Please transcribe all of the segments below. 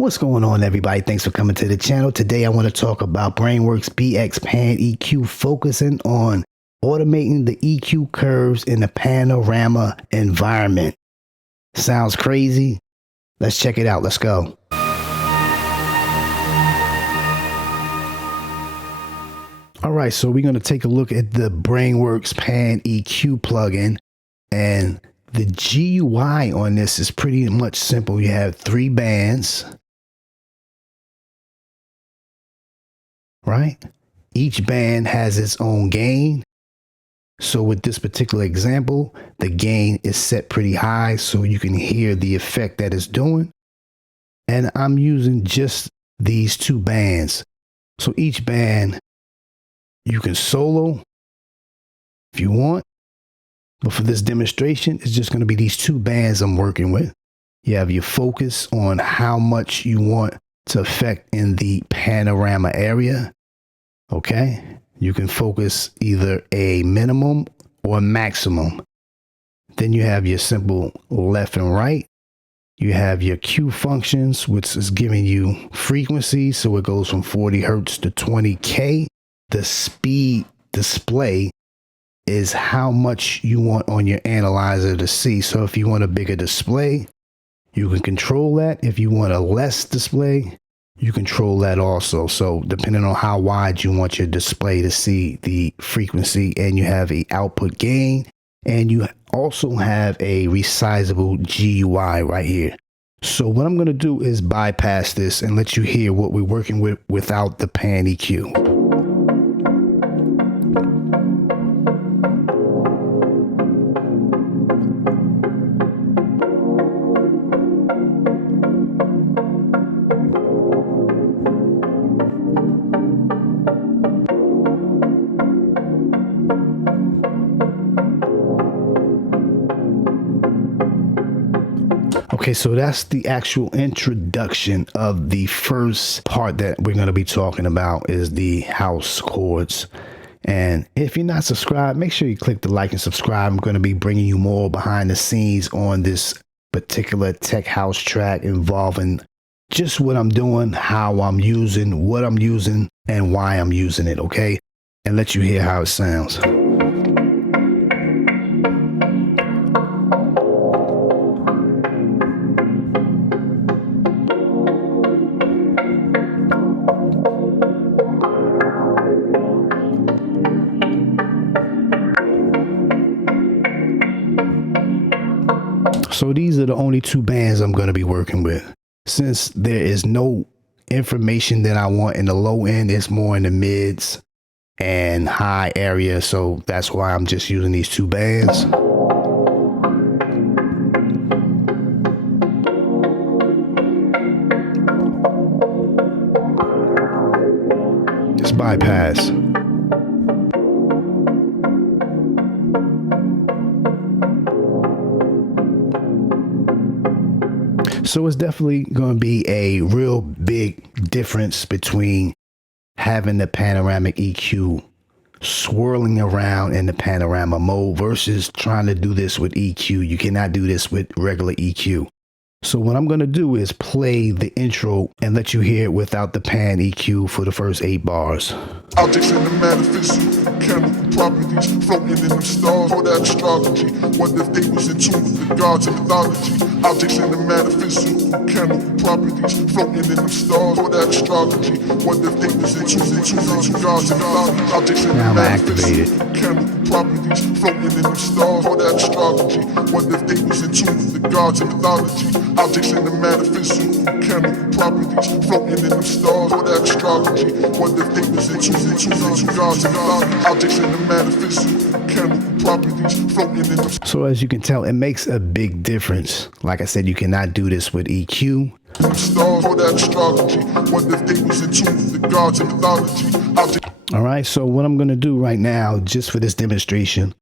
What's going on, everybody? Thanks for coming to the channel. Today I want to talk about Brainworx Pan EQ, focusing on automating the EQ curves in the panorama environment. Sounds crazy? Let's check it out. Let's go. All right, so we're going to take a look at the Brainworx Pan EQ plugin, and the GUI on this is pretty much simple. You have 3 bands. Right? Each band has its own gain. So with this particular example, the gain is set pretty high so you can hear the effect that it's doing. And I'm using just these 2 bands. So each band you can solo if you want. But for this demonstration, it's just going to be these 2 bands I'm working with. You have your focus on how much you want to affect in the panorama area. Okay, you can focus either a minimum or maximum. Then you have your simple left and right. You have your Q functions, which is giving you frequency, so it goes from 40 hertz to 20K. The speed display is how much you want on your analyzer to see. So if you want a bigger display, you can control that. If you want a less display, you control that also. So depending on how wide you want your display to see the frequency, and you have a output gain, and you also have a resizable GUI right here. So what I'm going to do is bypass this and let you hear what we're working with without the Pan EQ. Okay, so that's the actual introduction of the first part that we're going to be talking about, is the house chords. And if you're not subscribed, make sure you click the like and subscribe. I'm going to be bringing you more behind the scenes on this particular tech house track, involving just what I'm doing, how I'm using, what I'm using, and why I'm using it, okay? And let you hear how it sounds. So these are the only 2 bands I'm going to be working with. Since there is no information that I want in the low end, it's more in the mids and high area. So that's why I'm just using these 2 bands. Just bypass. So it's definitely going to be a real big difference between having the panoramic EQ swirling around in the panorama mode versus trying to do this with EQ. You cannot do this with regular EQ. So what I'm going to do is play the intro and let you hear it without the Pan EQ for the first 8 bars. Objects in the metaphysical, chemical properties, floating in them stars, or that astrology. Wonder if they was in tune with the gods of mythology. Objects in the metaphysical, chemical properties, floating in them stars, or that astrology. Wonder if they was in tune with the gods of mythology. Objects in the metaphysical, chemical properties, floating in them stars, or that astrology. Wonder if they was in tune with the gods of mythology. Objects in the metaphysical, chemical properties, floating in them stars, or that astrology. Wonder if they was in tune with the gods of mythology. Objects in the metaphysical, chemical properties, floating in them. So as you can tell, it makes a big difference. Like I said, you cannot do this with EQ. Stars, or that astrology. Wonder if they was in tune with the gods of mythology. All right, so what I'm going to do right now, just for this demonstration,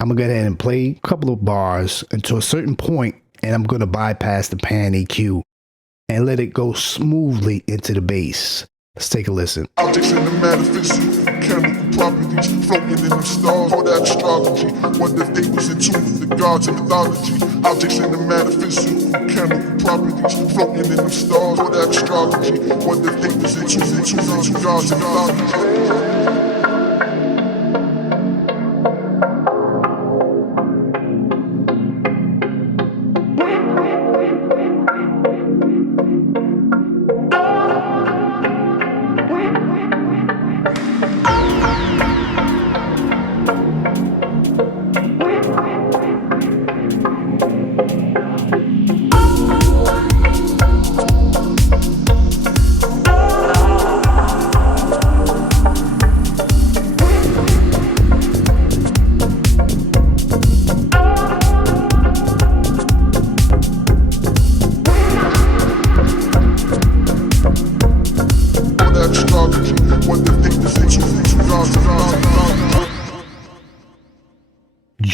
I'm going to go ahead and play a couple of bars until a certain point, and I'm going to bypass the Pan EQ and let it go smoothly into the bass. Let's take a listen. Objects in the metaphysical, chemical properties, floating in the stars, all that astrology. Wonder if they was in tune with the gods of mythology. Objects in the metaphysical, chemical properties, floating in the stars, all that astrology. Wonder if they was in tune with the gods of mythology.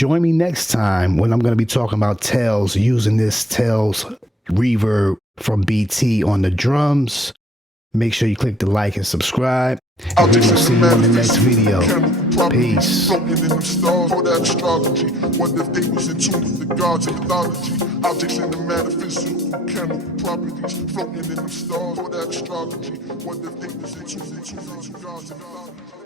Join me next time when I'm going to be talking about tails, using this tails reverb from BT on the drums. Make sure you click the like and subscribe. And we will see you in the next video. Peace. Floating in them stars, all that astrology. Wonder if they was in tune with the gods of mythology. Objects in the metaphysical, chemical properties, floating in them stars, all that astrology. Wonder if they was in tune with the gods of mythology.